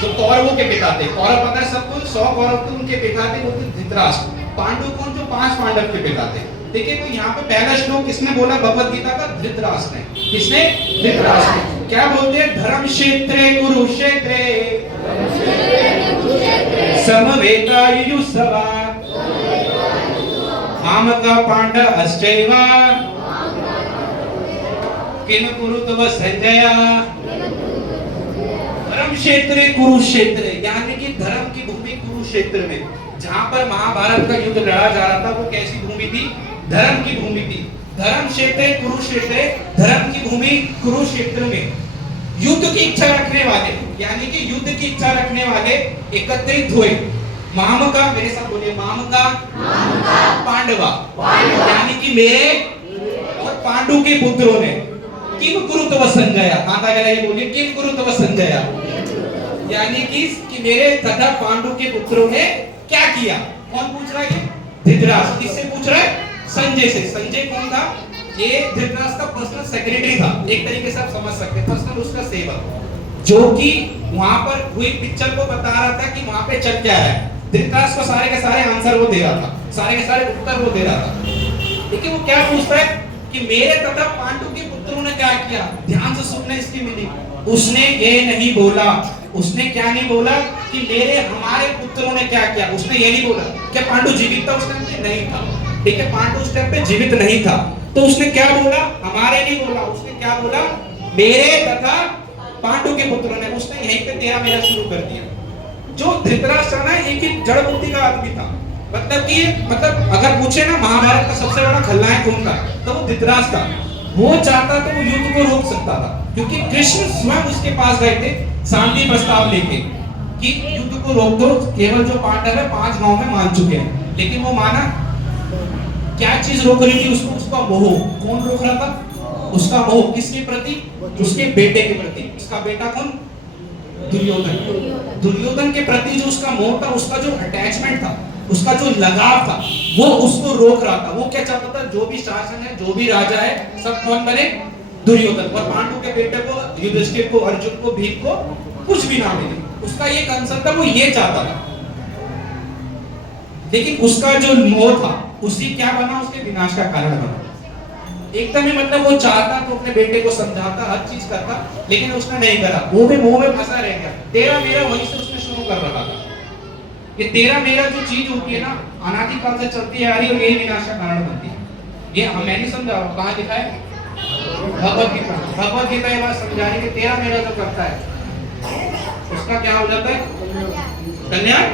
जो कौरवों के पिता थे, कौरव पता है सबको, 100 कौरव थे, उनके पिता थे वो थे धृतराष्ट्र। पांडु कौन, जो 5 पांडव के पिता थे। देखिए तो यहाँ पे पहला श्लोक किसने बोला भगवत गीता का? धृतराष्ट्र ने। किसने? धृतराष्ट्र। क्या बोलते हैं? धर्म क्षेत्रे कुरुक्षेत्रे समवेतायुयुत्सवा मामका पांडवश्चैव किम कुरुतव संजय। धर्म क्षेत्र कुरुक्षेत्र, यानी कि धर्म की भूमि कुरुक्षेत्र में, जहां पर महाभारत का युद्ध लड़ा जा रहा था, वो कैसी भूमि थी? धर्म की भूमि थी। धर्म क्षेत्र कुरुक्षेत्र, धर्म की भूमि कुरुक्षेत्र में युद्ध की इच्छा रखने वाले, यानी कि युद्ध की इच्छा रखने वाले एकत्रित हुए। मामका, मेरे साथ बोलिए, मामका पांडवा, यानी कि मेरे और पांडु के पुत्रों ने किम कुरुतव संजय, हाथ आगे लगाइए, बोलिए किम कुरुतव संजय, यानी कि मेरे तथा पांडु के पुत्रों ने क्या किया। कौन पूछ रहा है? धृतराष्ट्र। किससे पूछ रहा है? संजय से। संजय कौन था? ये धृतराष्ट्र का पर्सनल सेक्रेटरी था, एक तरीके से आप समझ सकते हैं, पर्सनल उसका सेवक, जो कि वहां पर हुई पिक्चर को बता रहा था कि वहां पे चल क्या है। धृतराष्ट्र को सारे के सारे आंसर वो दे रहा था, सारे के सारे उत्तर वो दे रहा था। लेकिन वो क्या पूछता है कि मेरे तथा पांडु के पुत्रों ने क्या किया। ध्यान से सुनना इसकी मीनिंग। उसने ये नहीं बोला, उसने क्या नहीं बोला कि मेरे हमारे पुत्रों ने क्या किया। उसने ये नहीं बोला। क्या पांडु जीवित था उस टाइम पे? नहीं था। ठीक है, पांडु उस टाइम पे जीवित नहीं था, तो उसने क्या बोला? हमारे नहीं बोला, उसने क्या बोला? मेरे तथा पांडु के पुत्रों ने। उसने यहीं पे तेरा मेरा शुरू कर दिया। जो धृतराष्ट्र ना, एक ही जड़ बुद्धि का आदमी था, मतलब अगर पूछे ना महाभारत का सबसे बड़ा खलनायक कौन था, तो वो धृतराष्ट्र था। वो चाहता तो वो युद्ध को रोक सकता था, क्योंकि कृष्ण स्वयं उसके पास गए थे शांति प्रस्ताव लेके कि युद्ध को रोक दो, केवल जो पांडव है 5 गांव में मान चुके हैं। लेकिन वो माना। क्या चीज रोक रही थी उसको? उसका मोह। कौन रोक रहा था? उसका मोह। किसके प्रति? उसके बेटे के प्रति। उसका बेटा कौन? दुर्योधन। दुर्योधन के प्रति जो उसका मोह था, उसका जो अटैचमेंट था, उसका जो लगाव था, वो उसको रोक रहा था। वो क्या चाहता था? जो भी शासन है, जो भी राजा है, सब कौन बने? दुर्योधन। और पांडु के बेटे को, युधिष्ठिर को, अर्जुन को, भीम को कुछ भी ना मिले। उसका ये कंसर्न था, वो ये चाहता था। लेकिन उसका जो मोह था, उसी क्या बना? उसके विनाश का कारण बना। एकदम ही मतलब वो चाहता तो अपने बेटे को समझाता, हर चीज करता, लेकिन उसने नहीं करा। वो भी मोह में फंसा रह गया। तेरा मेरा वहीं से उसने शुरू कर रखा था। ये तेरा मेरा जो चीज होती है ना, अनादिकाल से चलती आ रही है, और यही विनाश का कारण बनती है। ये मैं नहीं समझा, कहाँ लिखा है? भगवत गीता। भगवत गीता ये बात समझा रही है कि तेरा मेरा जो करता है उसका क्या हो जाता है? कल्याण।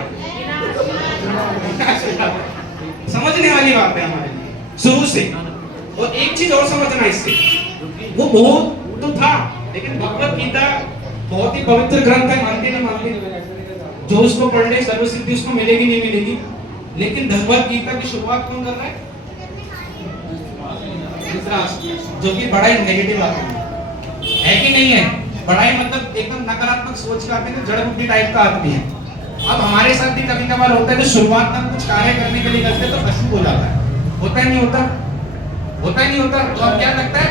समझने वाली बात है हमारे लिए शुरू से। और एक चीज और समझना इससे, वो मोह तो था, लेकिन भगवत गीता बहुत ही पवित्र ग्रंथ है, मानते नहीं मानते, जो उसको पढ़ ले सर्व सिद्धि उसको मिलेगी नहीं मिलेगी। लेकिन भगवत गीता की शुरुआत कौन कर रहा है? धृतराष्ट्र, जो कि बड़ा ही नेगेटिव आदमी है कि नहीं है? बड़ा ही मतलब एकदम नकारात्मक सोच का आदमी, जड़ बुद्धि टाइप का आदमी है। अब हमारे साथ भी कभी कभार होता है, तो शुरुआत में कुछ कार्य करने के लिए करते तो अशुभ हो जाता है। होता है नहीं होता? होता ही नहीं होता। तो अब क्या लगता है?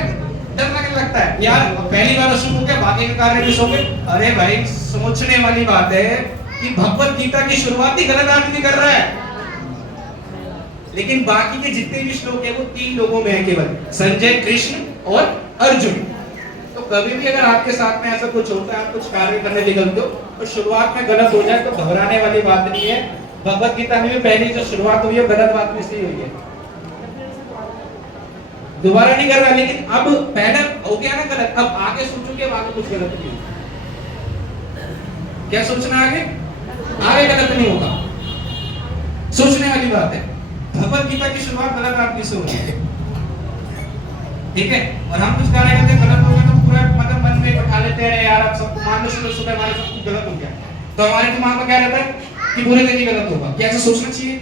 डर लगने लगता है यार, पहली बार अशुभ हो गया, बाकी के कार्य भी सो गए। अरे भाई, सोचने वाली बात है कि भगवत गीता की शुरुआत ही गलत आदमी कर रहा है, लेकिन बाकी के जितने भी श्लोक है वो 3 लोगों में है केवल, संजय, कृष्ण और अर्जुन। तो कभी भी अगर आपके साथ में ऐसा कुछ होता है, आप कुछ कार्य करने निकलते हो और शुरुआत में गलत हो जाए, तो घबराने वाली बात नहीं है। भगवत गीता में भी पहली जो शुरुआत हुई है गलत बात में से हुई है, दोबारा नहीं कर रहा। लेकिन अब पहले हो गया ना गलत, अब आगे सोचो कि अब आगे कुछ गलत नहीं होगा। क्या सोचना आगे? आगे गलत नहीं होगा, सोचने वाली बात है। भगवत गीता की शुरुआत गलत आदमी से हो रही है, ठीक है? और हम कुछ कार्य करते गलत हो गया तो पूरा मतलब मन में उठा लेते हैं यार, अब सब मान लो सुबह हमारे सब कुछ गलत हो गया, तो हमारे दिमाग में क्या रहता है कि बुरे दिन ही गलत होगा। क्या ऐसा सोचना चाहिए?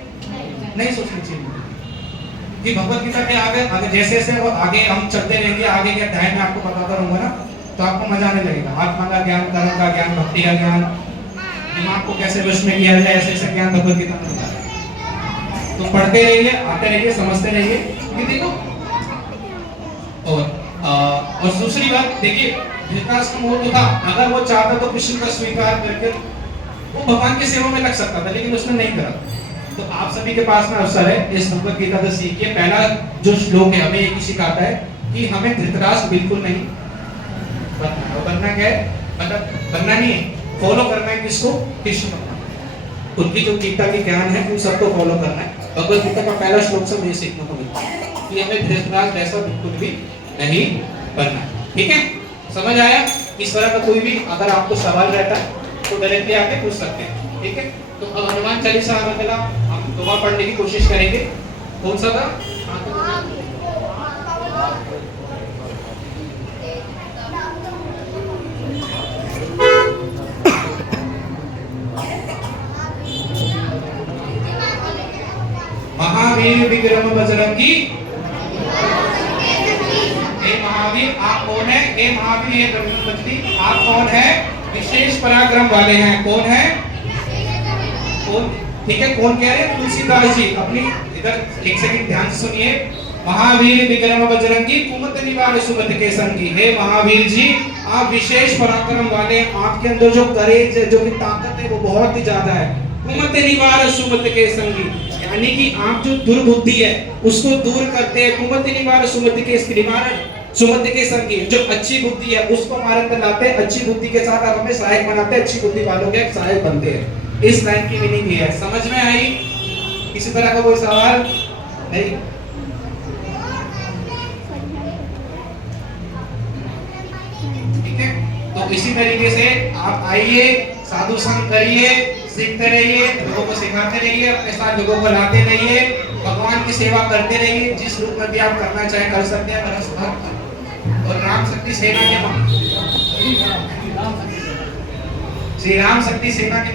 नहीं सोचना चाहिए। कि भगवत गीता के आगे आगे जैसे जैसे आगे हम चलते रहेंगे, आगे के अध्याय में आपको बताता रहूंगा ना, तो आपको मजा आने लगेगा। आत्मा का ज्ञान, कर्म का ज्ञान, भक्ति का ज्ञान, दिमाग को कैसे वश में किया जाए, ऐसे ऐसे ज्ञान भगवत गीता में बताया है। तो पढ़ते रहिए, आते रहिए, समझते रहिए। ये देखो, और दूसरी बात देखिए, धृतराष्ट्र का मोह तो था, अगर वो चाहता तो कृष्ण का स्वीकार करके वो भगवान की सेवा में लग सकता था, लेकिन उसने नहीं करा। तो आप सभी के पास में अवसर है इस भगवत गीता से सीखिए। पहला जो श्लोक है हमें एक ही सिखाता है कि हमें धृतराष्ट्र बिल्कुल नहीं बनना है। बनना क्या है, मतलब बनना नहीं है, फॉलो करना है किसको, कृष्ण भगवान। उनकी जो गीता की ज्ञान है उन सबको फॉलो करना है। भगवत गीता का पहला श्लोक से मुझे सीखने को मिलता है कि हमें धृतराष्ट्र जैसा बिल्कुल भी नहीं बनना। ठीक है, समझ आया? इस तरह का कोई भी अगर आपको सवाल रहता है तो डायरेक्टली आके पूछ सकते हैं। ठीक है, तो अब हनुमान चालीसा हम दोबारा पढ़ने की कोशिश करेंगे। कौन सा था? महावीर विक्रम बजरंगी। हे महावीर आप कौन है? हे महावीर हे ब्रह्मपति आप कौन है? विशेष पराक्रम वाले हैं। कौन है? कौन? ठीक है, कौन कह रहे हैं? तुलसीदास जी। अपनी इधर एक सेकंड ध्यान से सुनिए। महावीर विक्रम बजरंगी कुमत निवार सुमत के संगी। हे महावीर जी आप विशेष पराक्रम वाले हैं, आपके अंदर जो करेज है, जो की ताकत है वो बहुत ही ज्यादा है। कुमत निवार सुमत के संगी, यानी कि आप जो दुर्बुद्धि है उसको दूर करते हैं। कुमत निवार सुमत के निवारण सुमति के संगी, जो अच्छी बुद्धि है उसको हमारे अंदर लाते हैं। अच्छी बुद्धि के साथ आप हमें सहायक बनाते हैं, अच्छी बुद्धि वालों के सहायक बनते हैं। इस लाइन की मीनिंग ये है। समझ में आई? किसी तरह का कोई सवाल नहीं? ठीक है, तो इसी तरीके से आप आइए, साधु संग करिए, सीखते रहिए, लोगों को सिखाते रहिए, अपने साथ लोगों को लाते रहिए, भगवान की सेवा करते रहिए। जिस रूप में भी आप करना चाहें कर सकते हैं। और राम शक्ति सेना के श्री राम शक्ति सेना के